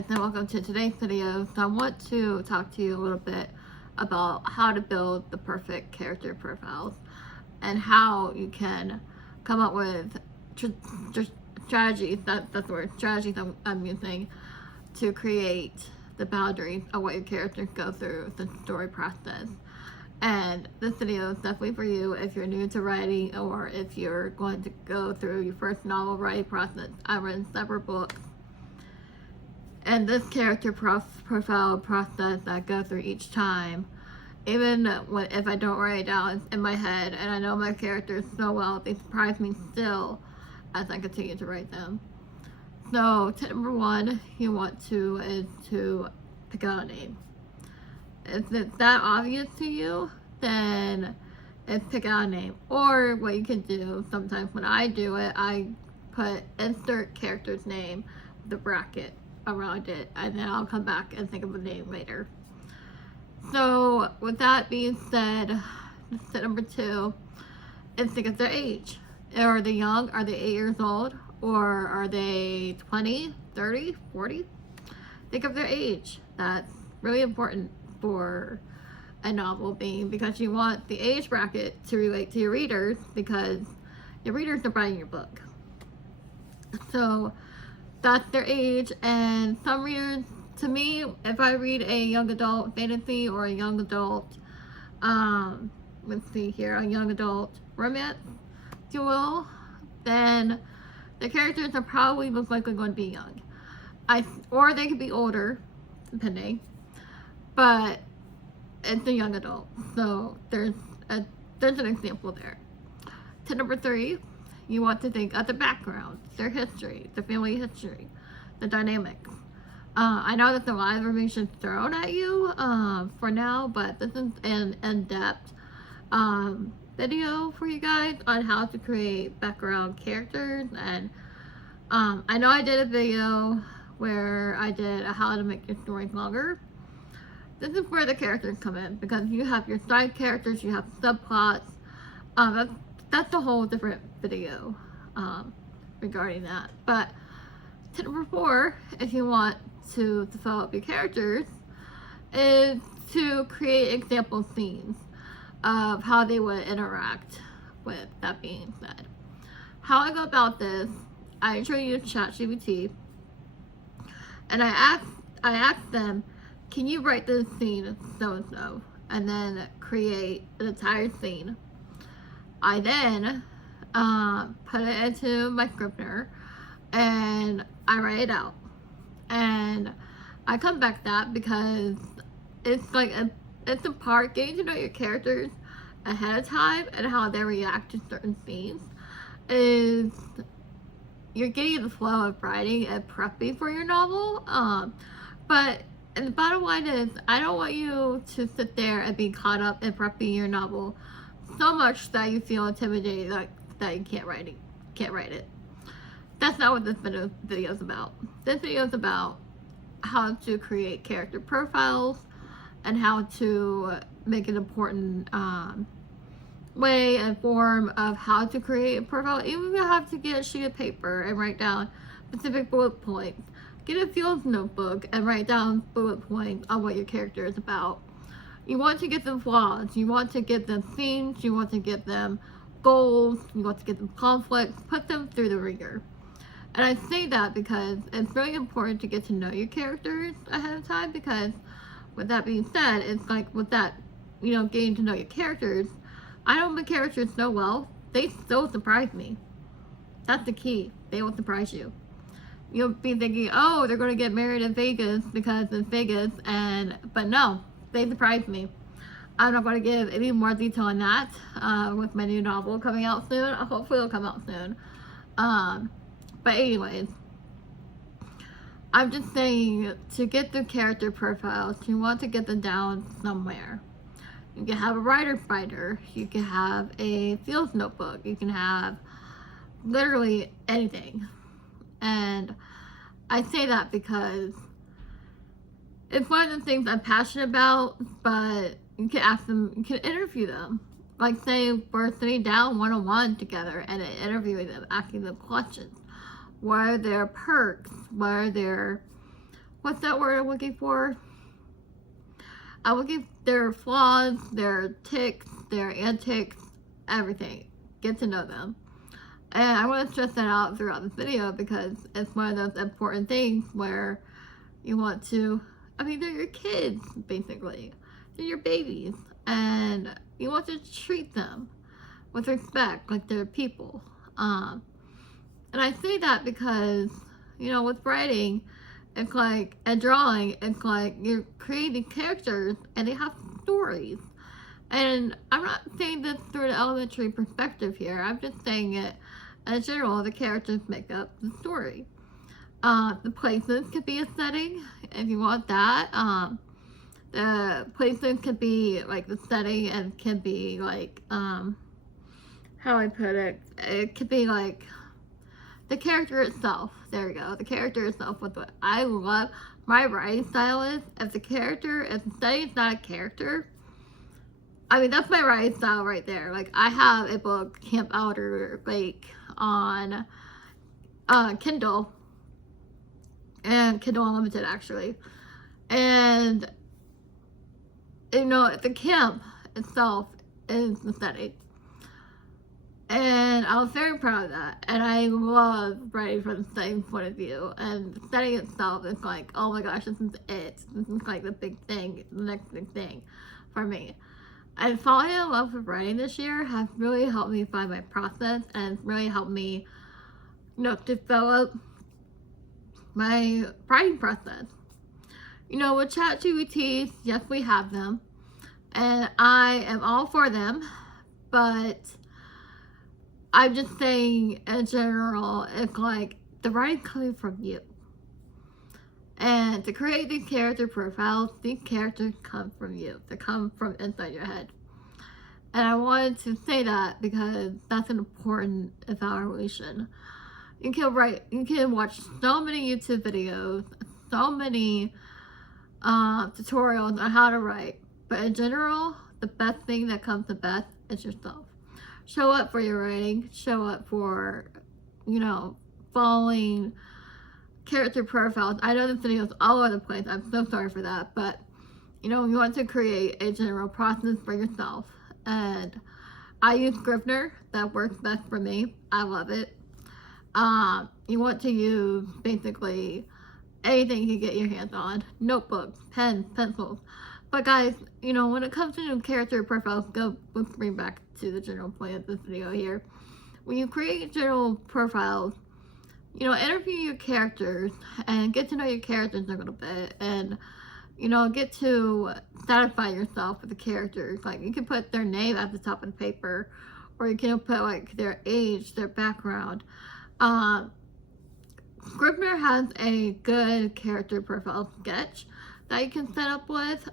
guys, and welcome to today's video. So I want to talk to you a little bit about how to build the perfect character profiles and how you can come up with strategies, that's the word, strategies I'm using to create the boundaries of what your characters go through the story process. And this video is definitely for you if you're new to writing or if you're going to go through your first novel writing process. I've written several books. And this character profile process I go through each time, even if I don't write it down in my head and I know my characters so well, they surprise me still as I continue to write them. So tip number one you want to is to pick out a name. If it's that obvious to you, then it's pick out a name. Or what you can do, sometimes when I do it, I put insert character's name with a bracket around it, and then I'll come back and think of a name later. So with that being said, step number two is think of their age. Are they young? Are they 8 years old? Or are they 20, 30, 40? Think of their age. That's really important for a novel because you want the age bracket to relate to your readers, because your readers are buying your book. So that's their age. And some readers, to me, if I read a young adult fantasy or a young adult let's see here, a young adult romance, if you will, then the characters are probably most likely going to be young. Or they could be older, depending, but it's a young adult, so there's an example there. Tip number three, you want to think of the background, their history, the family history, the dynamics. I know that a lot of information thrown at you for now, but this is an in-depth video for you guys on how to create background characters. And I know I did a video where I did how to make your stories longer. This is where the characters come in, because you have your side characters, you have subplots. That's a whole different video regarding that. But tip number four, if you want to develop your characters, is to create example scenes of how they would interact. With that being said, how I go about this, I introduce ChatGPT, and I ask them, can you write this scene so-and-so, and then create an entire scene. I then put it into my scrivener and I write it out, and I come back to that because it's like it's a part getting to know your characters ahead of time and how they react to certain scenes is you're getting the flow of writing and prepping for your novel. But the bottom line is, I don't want you to sit there and be caught up in prepping your novel so much that you feel intimidated that you can't write it. That's not what this video is about. This video is about how to create character profiles and how to make an important way and form of how to create a profile. Even if you have to get a sheet of paper and write down specific bullet points, get a field notebook and write down bullet points on what your character is about. You want to get them flaws, you want to get them themes, you want to get them goals, you want to get them conflicts, put them through the ringer. And I say that because it's really important to get to know your characters ahead of time, because with that being said, it's like with that, getting to know your characters, I know my characters so well, they still surprise me. That's the key. They will surprise you. You'll be thinking, oh, they're going to get married in Vegas because it's Vegas, but no, they surprised me. I'm not going to give any more detail on that with my new novel coming out soon. Hopefully it'll come out soon. But anyways, I'm just saying, to get the character profiles, you want to get them down somewhere. You can have a writer's binder, you can have a field notebook, you can have literally anything. And I say that because it's one of the things I'm passionate about, but you can ask them, you can interview them. Like, say we're sitting down one-on-one together and interviewing them, asking them questions. What are their perks? What are their what's that word I'm looking for? I'm looking their flaws, their ticks, their antics, everything. Get to know them. And I want to stress that out throughout this video because it's one of those important things where you want to, I mean, they're your kids, basically. They're your babies. And you want to treat them with respect, like they're people. And I say that because, you know, with writing, it's like, and drawing, it's like you're creating characters and they have stories. And I'm not saying this through an elementary perspective here. I'm just saying it in general. The characters make up the story. The places could be a setting if you want that. The places could be like the setting and can be like, how I put it, it could be like the character itself. There we go. The character itself with what I love. My writing style is, if the character, if the setting is not a character, I mean, that's my writing style right there. Like, I have a book, Camp Outer Lake, on Kindle, and Kindle Unlimited, actually. And, you know, the camp itself is the setting. And I was very proud of that. And I love writing from the setting point of view. And the setting itself is like, oh my gosh, this is it. This is like the big thing, the next big thing for me. And falling in love with writing this year has really helped me find my process and really helped me, you know, develop my writing process. You know, with ChatGPT, yes, we have them. And I am all for them. But I'm just saying, in general, it's like the writing coming from you. And to create these character profiles, these characters come from you. They come from inside your head. And I wanted to say that because that's an important evaluation. You can watch so many YouTube videos, so many tutorials on how to write. But in general, the best thing that comes to best is yourself. Show up for your writing, show up for, you know, following character profiles. I know this video is all over the place. I'm so sorry for that. But, you know, you want to create a general process for yourself. And I use Scrivener. That works best for me. I love it. You want to use basically anything you can get your hands on. Notebooks, pens, pencils. But guys, you know, when it comes to character profiles, let's bring back to the general point of this video here. When you create general profiles, you know, interview your characters and get to know your characters a little bit, and, you know, get to satisfy yourself with the characters. Like, you can put their name at the top of the paper, or you can put like their age, their background. Scrivener has a good character profile sketch that you can set up with.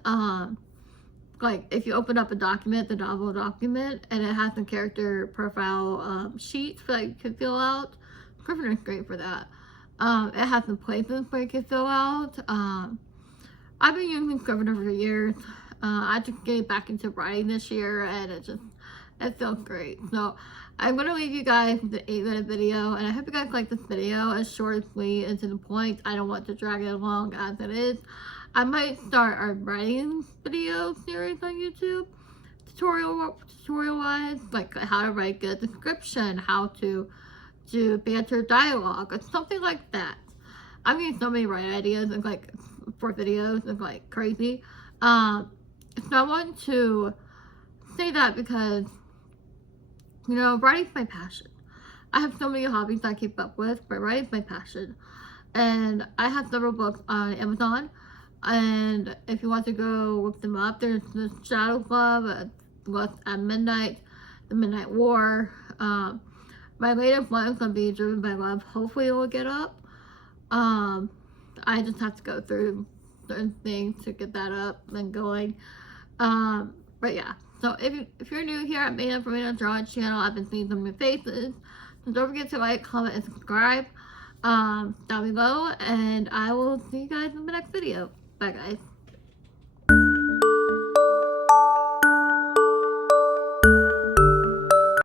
Like, if you open up a document, the novel document, and it has some character profile sheets that you can fill out, Scrivener is great for that. It has some places where you can fill out. I've been using Scrivener for years. I just get back into writing this year, and it feels great. So I'm going to leave you guys with an 8-minute video, and I hope you guys like this video. As short, sweet, and to the point. I don't want to drag it along as it is. I might start our writing video series on YouTube, tutorial-wise, like how to write good description, how to do banter dialogue, or something like that. I'm getting so many writing ideas and like for videos and like crazy. So I want to say that because, you know, writing's my passion. I have so many hobbies I keep up with, but writing's my passion. And I have several books on Amazon. And if you want to go look them up, there's the Shadow Club, What's at Midnight, The Midnight War. My latest one is going to be Driven by Love. Hopefully it will get up. I just have to go through certain things to get that up and going. But yeah, so if you're new here, I made up for me on Drawing channel. I've been seeing some new faces. So don't forget to like, comment, and subscribe down below. And I will see you guys in the next video. Bye guys.